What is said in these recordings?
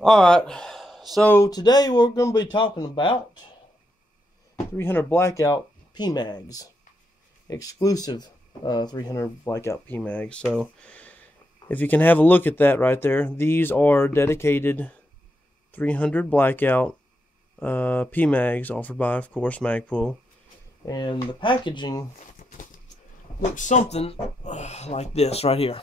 Alright, so today we're going to be talking about 300 Blackout PMAGs. Exclusive 300 Blackout PMAGs. So, if you can have a look at that right there, these are dedicated 300 Blackout PMAGs offered by, of course, Magpul. And the packaging looks something like this right here.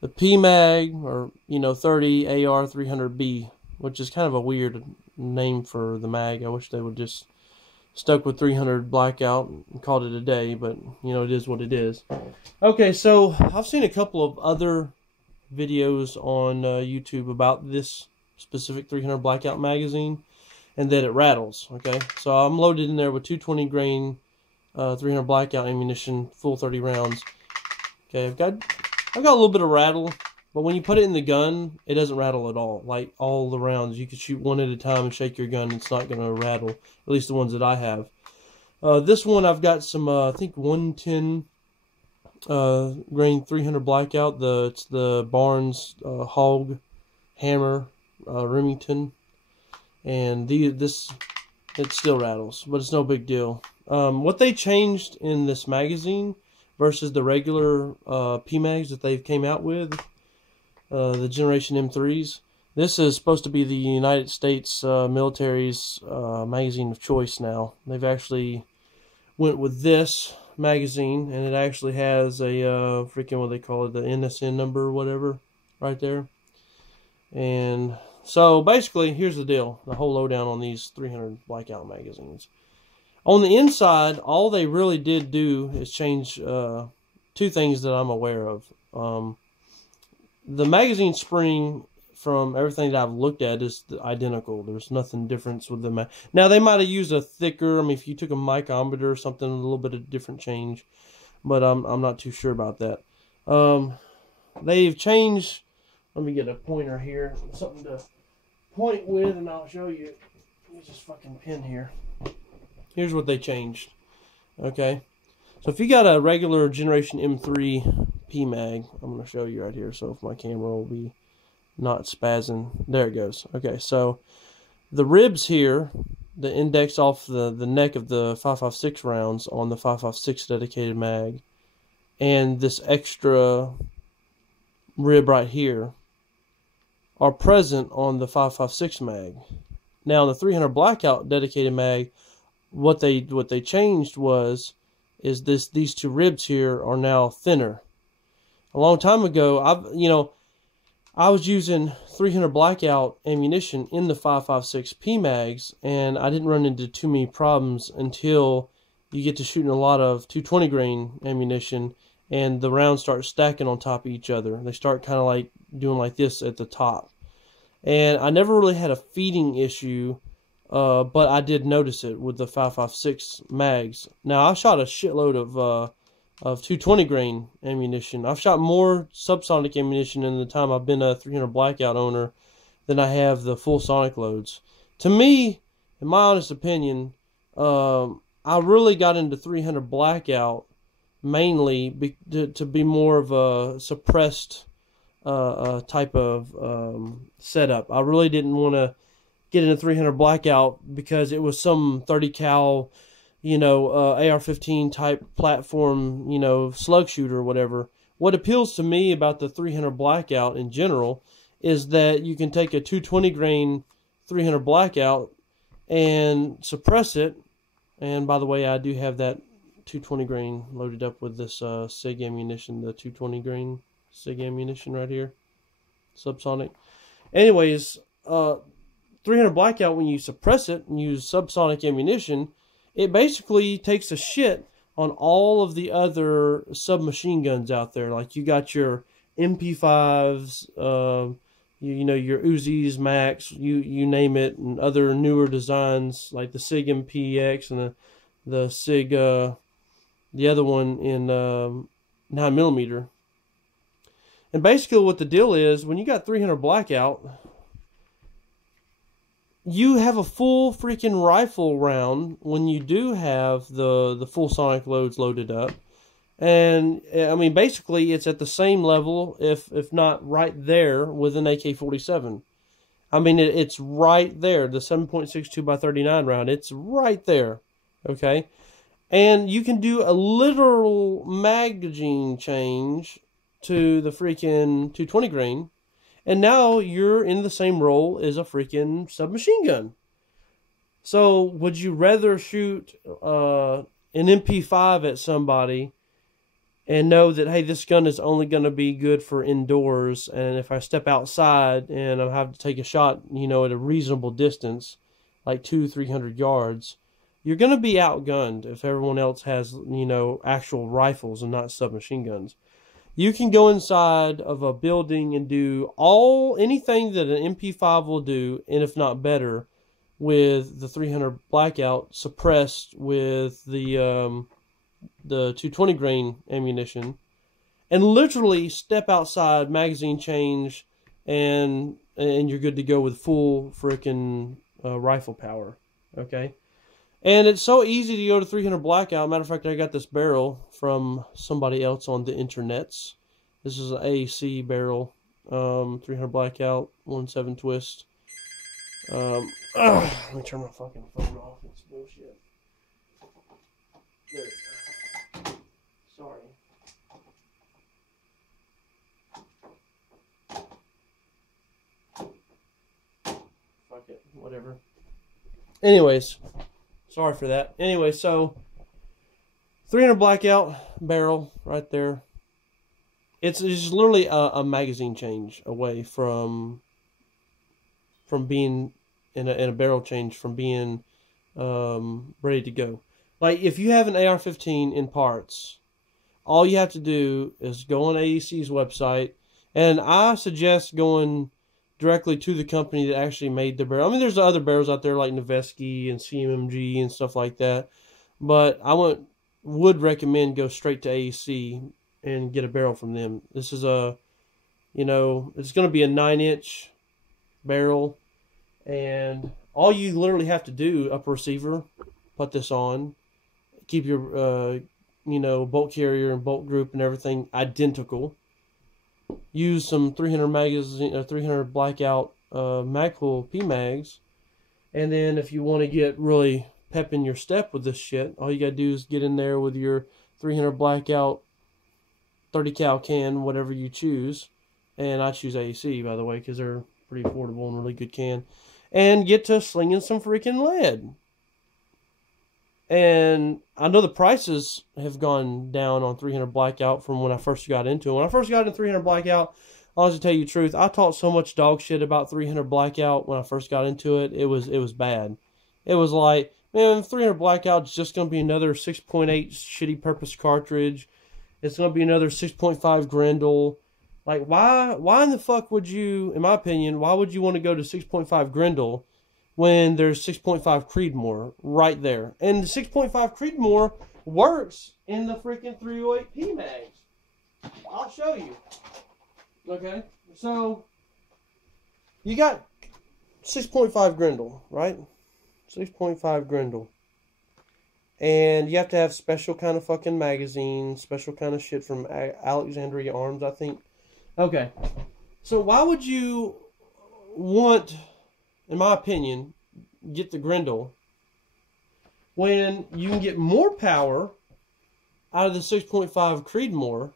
The PMAG, or 30 AR300B, which is kind of a weird name for the mag. I wish they would just stuck with 300 Blackout and called it a day, but it is what it is. Okay, so I've seen a couple of other videos on YouTube about this specific 300 Blackout magazine and that it rattles. Okay, so I'm loaded in there with 220 grain 300 Blackout ammunition, full 30 rounds. Okay, I've got a little bit of rattle, but when you put it in the gun, it doesn't rattle at all. Like all the rounds, you can shoot one at a time and shake your gun. It's not going to rattle, at least the ones that I have. This one, I've got some, I think 110 grain 300 Blackout. It's the Barnes Hog Hammer Remington, and it still rattles, but it's no big deal. What they changed in this magazine versus the regular PMAGs that they've came out with, the Generation M3s. This is supposed to be the United States military's magazine of choice now. They've actually went with this magazine, and it actually has a freaking, what they call it, the NSN number or whatever, right there. And so basically, here's the deal, the whole lowdown on these 300 Blackout magazines. On the inside, all they really did do is change two things that I'm aware of. The magazine spring, from everything that I've looked at, is identical. There's nothing different with them. Now, they might have used a thicker, if you took a micrometer or something, a little bit of different change. But I'm not too sure about that. They've changed. Let me get a pointer here. Something to point with, and I'll show you. Let me just fucking pin here. Here's what they changed. Okay, so if you got a regular Generation M3 PMAG, I'm going to show you right here, so if my camera will be not spazzing. There it goes. Okay, so the ribs here, the index off the neck of the 5.56 rounds on the 5.56 dedicated mag, and this extra rib right here are present on the 5.56 mag. Now, the 300 Blackout dedicated mag, what they changed is these two ribs here are now thinner. A long time ago, I was using 300 Blackout ammunition in the 5.56 PMAGs, and I didn't run into too many problems until you get to shooting a lot of 220 grain ammunition, and the rounds start stacking on top of each other. They start kind of like doing like this at the top. And I never really had a feeding issue, but I did notice it with the 5.56 mags. Now, I shot a shitload of 220 grain ammunition. I've shot more subsonic ammunition in the time I've been a 300 Blackout owner than I have the full sonic loads. To me, in my honest opinion, I really got into 300 Blackout mainly to be more of a suppressed type of setup. I really didn't want to get into 300 Blackout because it was some 30 cal, AR-15 type platform, slug shooter or whatever. What appeals to me about the 300 Blackout in general is that you can take a 220 grain 300 Blackout and suppress it. And by the way, I do have that 220 grain loaded up with this SIG ammunition, the 220 grain SIG ammunition right here, subsonic. Anyways, 300 Blackout, when you suppress it and use subsonic ammunition, it basically takes a shit on all of the other submachine guns out there. Like you got your MP5s, your Uzis, Max, you name it, and other newer designs like the SIG MPX and the SIG, the other one in 9mm. And basically what the deal is, when you got 300 Blackout, you have a full freaking rifle round when you do have the full sonic loads loaded up. And basically it's at the same level, if not right there, with an AK-47. I mean, it's right there. The 7.62 by 39 round, it's right there. Okay? And you can do a literal magazine change to the freaking 220 grain. And now you're in the same role as a freaking submachine gun. So would you rather shoot an MP5 at somebody and know that, hey, this gun is only going to be good for indoors, and if I step outside and I have to take a shot, you know, at a reasonable distance, like 200-300 yards, you're going to be outgunned if everyone else has, you know, actual rifles and not submachine guns. You can go inside of a building and do anything that an MP5 will do, and if not better, with the 300 Blackout suppressed with the 220 grain ammunition, and literally step outside, magazine change, and you're good to go with full freaking rifle power. Okay, and it's so easy to go to 300 Blackout. Matter of fact, I got this barrel from somebody else on the internets. This is an AAC barrel, 300 Blackout, 1.7 twist. Let me turn my fucking phone off. It's bullshit. There we go. Sorry. Fuck it. Whatever. Anyways. Sorry for that. Anyway, so 300 Blackout barrel right there. It's just literally a magazine change away from being in a barrel change, from being ready to go. Like, if you have an AR-15 in parts, all you have to do is go on AEC's website, and I suggest going directly to the company that actually made the barrel. I mean, there's other barrels out there like Noveske and CMMG and stuff like that, but I would recommend go straight to AEC and get a barrel from them. This is it's going to be a 9-inch barrel, and all you literally have to do, upper receiver, put this on, keep your bolt carrier and bolt group and everything identical. Use some 300 magazine, 300 Blackout Magpul PMAGs, and then if you want to get really pep in your step with this shit, all you gotta do is get in there with your 300 Blackout 30 cal can, whatever you choose, and I choose AEC, by the way, because they're pretty affordable and really good can, and get to slinging some freaking lead. And I know the prices have gone down on 300 Blackout from when I first got into it. When I first got into 300 Blackout, I'll just tell you the truth, I talked so much dog shit about 300 Blackout when I first got into it. It was bad. It was like, man, 300 Blackout is just going to be another 6.8 shitty purpose cartridge. It's going to be another 6.5 Grendel. Like, why in the fuck would you, in my opinion, why would you want to go to 6.5 Grendel when there's 6.5 Creedmoor right there? And the 6.5 Creedmoor works in the freaking 308 PMAGs. I'll show you. Okay? So, you got 6.5 Grendel, right? 6.5 Grendel. And you have to have special kind of fucking magazines, special kind of shit from Alexandria Arms, I think. Okay. So why would you want, in my opinion, get the Grendel when you can get more power out of the 6.5 Creedmoor,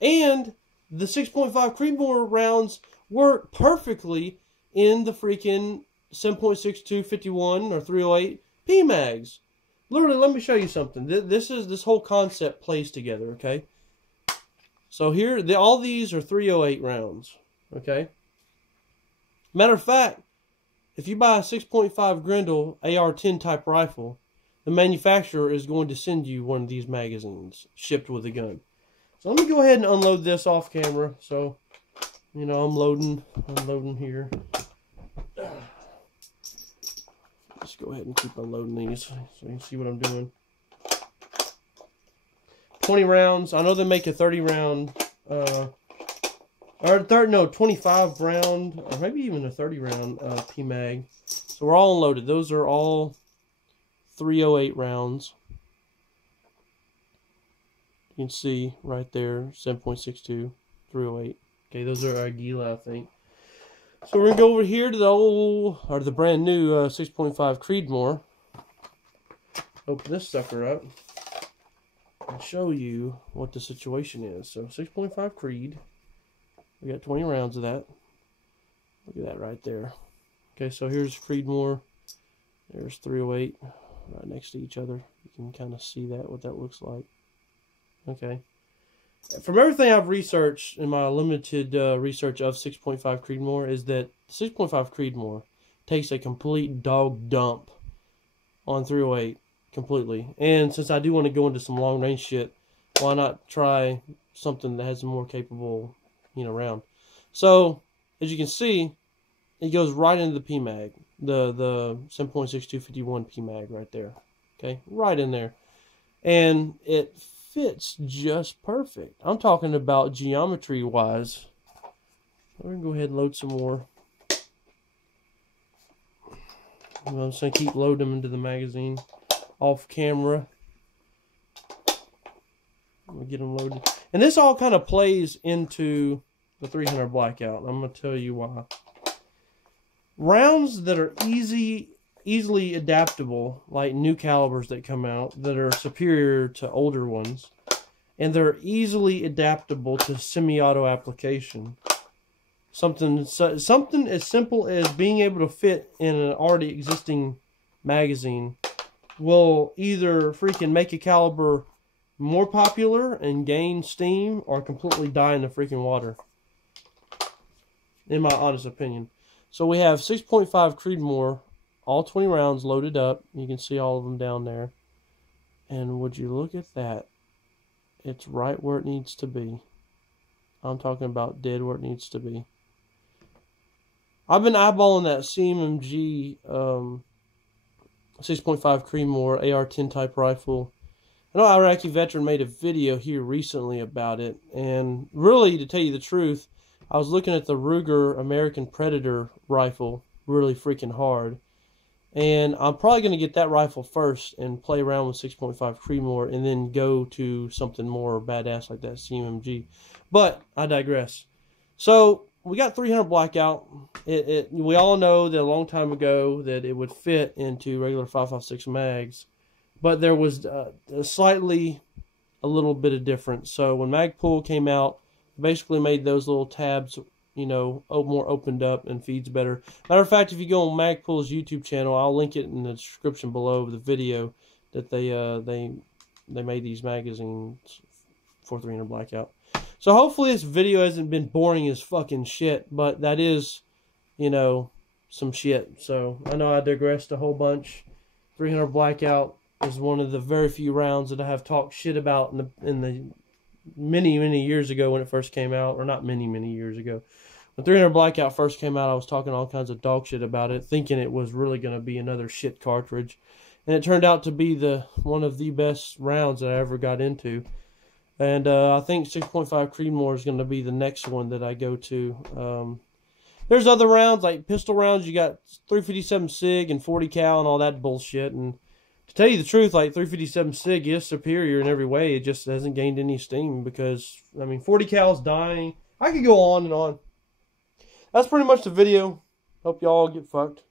and the 6.5 Creedmoor rounds work perfectly in the freaking 7.62 51 or 308 PMAGs. Literally, let me show you something. This whole concept plays together, okay? So here, all these are 308 rounds, okay? Matter of fact, if you buy a 6.5 Grendel AR-10 type rifle, the manufacturer is going to send you one of these magazines shipped with the gun. So let me go ahead and unload this off camera. So, you know, I'm unloading here. Just go ahead and keep unloading these so you can see what I'm doing. 20 rounds. I know they make a 30 round, or 25 round, or maybe even a 30 round PMAG. So we're all unloaded. Those are all 308 rounds. You can see right there, 7.62, 308. Okay, those are Aguila, I think. So we're going to go over here to the old, or the brand new 6.5 Creedmoor. Open this sucker up and show you what the situation is. So 6.5 Creed. We got 20 rounds of that. Look at that right there. Okay, so here's Creedmoor. There's 308 right next to each other. You can kind of see that, what that looks like. Okay. From everything I've researched in my limited research of 6.5 Creedmoor is that 6.5 Creedmoor takes a complete dog dump on 308 completely. And since I do want to go into some long range shit, why not try something that has a more capable, round? So as you can see, it goes right into the PMAG, the 7.6251 PMAG right there. Okay, right in there, and it fits just perfect. I'm talking about geometry wise. We're gonna go ahead and load some more. I'm just gonna keep loading them into the magazine off camera. I'm gonna get them loaded, and this all kind of plays into the 300 Blackout. I'm gonna tell you why. Rounds that are easily adaptable, like new calibers that come out that are superior to older ones, and they're easily adaptable to semi-auto application. Something as simple as being able to fit in an already existing magazine will either freaking make a caliber more popular and gain steam, or completely die in the freaking water, in my honest opinion. So we have 6.5 Creedmoor, all 20 rounds loaded up. You can see all of them down there. And would you look at that? It's right where it needs to be. I'm talking about dead where it needs to be. I've been eyeballing that CMG 6.5 Creedmoor AR-10 type rifle. I know Iraqi Veteran made a video here recently about it. And really, to tell you the truth, I was looking at the Ruger American Predator rifle really freaking hard. And I'm probably going to get that rifle first and play around with 6.5 Creedmoor and then go to something more badass like that CMG. But I digress. So we got 300 Blackout. We all know that a long time ago that it would fit into regular 5.56 mags. But there was a little bit of difference. So when Magpul came out, basically made those little tabs, more opened up and feeds better. Matter of fact, if you go on Magpul's YouTube channel, I'll link it in the description below of the video that they made these magazines for 300 Blackout. So hopefully this video hasn't been boring as fucking shit, but that is, some shit. So I know I digressed a whole bunch. 300 Blackout is one of the very few rounds that I have talked shit about in the many years ago when it first came out, or not many years ago. When 300 Blackout first came out, I was talking all kinds of dog shit about it, thinking it was really going to be another shit cartridge, and it turned out to be one of the best rounds that I ever got into. And I think 6.5 Creedmoor is going to be the next one that I go to. There's other rounds, like pistol rounds. You got 357 SIG and 40 cal and all that bullshit, and to tell you the truth, like 357 SIG is superior in every way. It just hasn't gained any steam because, 40 cal's dying. I could go on and on. That's pretty much the video. Hope y'all get fucked.